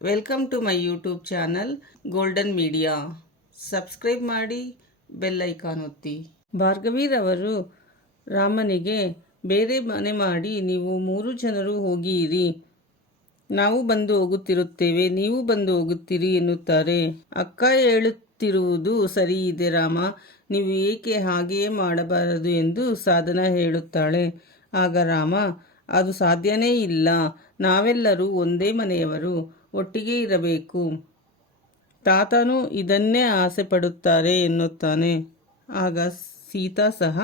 Welcome to my YouTube channel golden media. Subscribe ಮಾಡಿ, bell icon ಒತ್ತಿ. ಭಾರ್ಗವಿರವರು ರಾಮನಿಗೆ ಬೇರೆ ಮನೆ ಮಾಡಿ ನೀವು 3 ಜನರು ಹೋಗಿರಿ, ನಾವು ಬಂದು ಹೋಗುತ್ತಿರುತ್ತೇವೆ, ನೀವು ಬಂದು ಹೋಗುತ್ತೀರಿ ಎನ್ನುತ್ತಾರೆ. ಅಕ್ಕ ಹೇಳುತ್ತಿರುವುದು ಸರಿ ಇದೆ ರಾಮ, ನೀವು ಏಕೆ ಹಾಗೆಯೇ ಮಾಡಬಾರದು ಎಂದು ಸಾಧನ ಹೇಳುತ್ತಾಳೆ. ಆಗ ರಾಮ, ಅದು ಸಾಧ್ಯನೇ ಇಲ್ಲ, ನಾವೆಲ್ಲರೂ ಒಂದೇ ಮನೆಯವರು, ಒಟ್ಟಿಗೆ ಇರಬೇಕು, ತಾತನು ಇದನ್ನೇ ಆಸೆ ಪಡುತ್ತಾರೆ ಎನ್ನುತ್ತಾನೆ. ಆಗ ಸೀತಾ ಸಹ,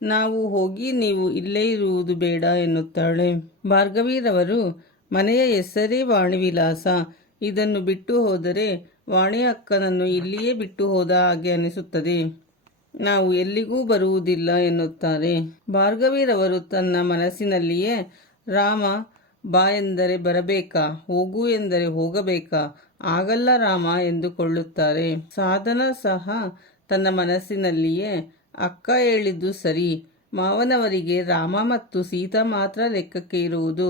ನಾವು ಹೋಗಿ ನೀವು ಇಲ್ಲೇ ಇರುವುದು ಬೇಡ ಎನ್ನುತ್ತಾಳೆ. ಭಾರ್ಗವಿರವರು ಮನೆಯ ಹೆಸರೇ ವಾಣಿವಿಲಾಸ, ಇದನ್ನು ಬಿಟ್ಟು ಹೋದರೆ ವಾಣಿ ಅಕ್ಕನನ್ನು ಇಲ್ಲಿಯೇ ಬಿಟ್ಟು ಹೋದ ಹಾಗೆ ಅನಿಸುತ್ತದೆ, ನಾವು ಎಲ್ಲಿಗೂ ಬರುವುದಿಲ್ಲ ಎನ್ನುತ್ತಾರೆ. ಭಾರ್ಗವಿರವರು ತನ್ನ ಮನಸ್ಸಿನಲ್ಲಿಯೇ, ರಾಮ ಬಾ ಎಂದರೆ ಬರಬೇಕಾ, ಹೋಗು ಎಂದರೆ ಹೋಗಬೇಕಾ, ಆಗಲ್ಲ ರಾಮ ಎಂದುಕೊಳ್ಳುತ್ತಾರೆ. ಸಾಧನ ಸಹ ತನ್ನ ಮನಸ್ಸಿನಲ್ಲಿಯೇ, ಅಕ್ಕ ಹೇಳಿದ್ದು ಸರಿ, ಮಾವನವರಿಗೆ ರಾಮ ಮತ್ತು ಸೀತಾ ಮಾತ್ರ ಲೆಕ್ಕಕ್ಕೆ ಇರುವುದು,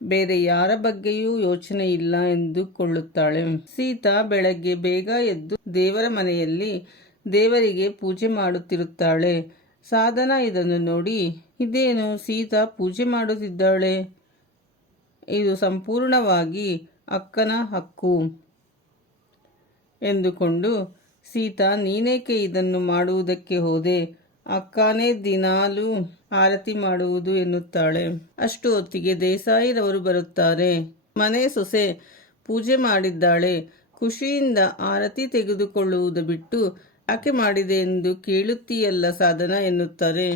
ಬೇರೆ ಯಾರ ಬಗ್ಗೆಯೂ ಯೋಚನೆ ಇಲ್ಲ ಎಂದುಕೊಳ್ಳುತ್ತಾಳೆ. ಸೀತಾ ಬೆಳಗ್ಗೆ ಬೇಗ ಎದ್ದು ದೇವರ ಮನೆಯಲ್ಲಿ ದೇವರಿಗೆ ಪೂಜೆ ಮಾಡುತ್ತಿರುತ್ತಾಳೆ. ಸಾಧನ ಇದನ್ನು ನೋಡಿ, ಇದೇನು ಸೀತಾ ಪೂಜೆ ಮಾಡುತ್ತಿದ್ದಾಳೆ, ಇದು ಸಂಪೂರ್ಣವಾಗಿ ಅಕ್ಕನ ಹಕ್ಕು ಎಂದುಕೊಂಡು, ಸೀತಾ ನೀನೇಕೆ ಇದನ್ನು ಮಾಡುವುದಕ್ಕೆ ಹೋದೆ, ಅಕ್ಕನೇ ದಿನಾಲೂ ಆರತಿ ಮಾಡುವುದು ಎನ್ನುತ್ತಾಳೆ. ಅಷ್ಟು ಹೊತ್ತಿಗೆ ದೇಸಾಯಿರವರು ಬರುತ್ತಾರೆ. ಮನೆ ಸೊಸೆ ಪೂಜೆ ಮಾಡಿದ್ದಾಳೆ, ಖುಷಿಯಿಂದ ಆರತಿ ತೆಗೆದುಕೊಳ್ಳುವುದು ಬಿಟ್ಟು ಯಾಕೆ ಮಾಡಿದೆ ಎಂದು ಕೇಳುತ್ತೀಯಲ್ಲ ಸಾಧನ ಎನ್ನುತ್ತಾರೆ.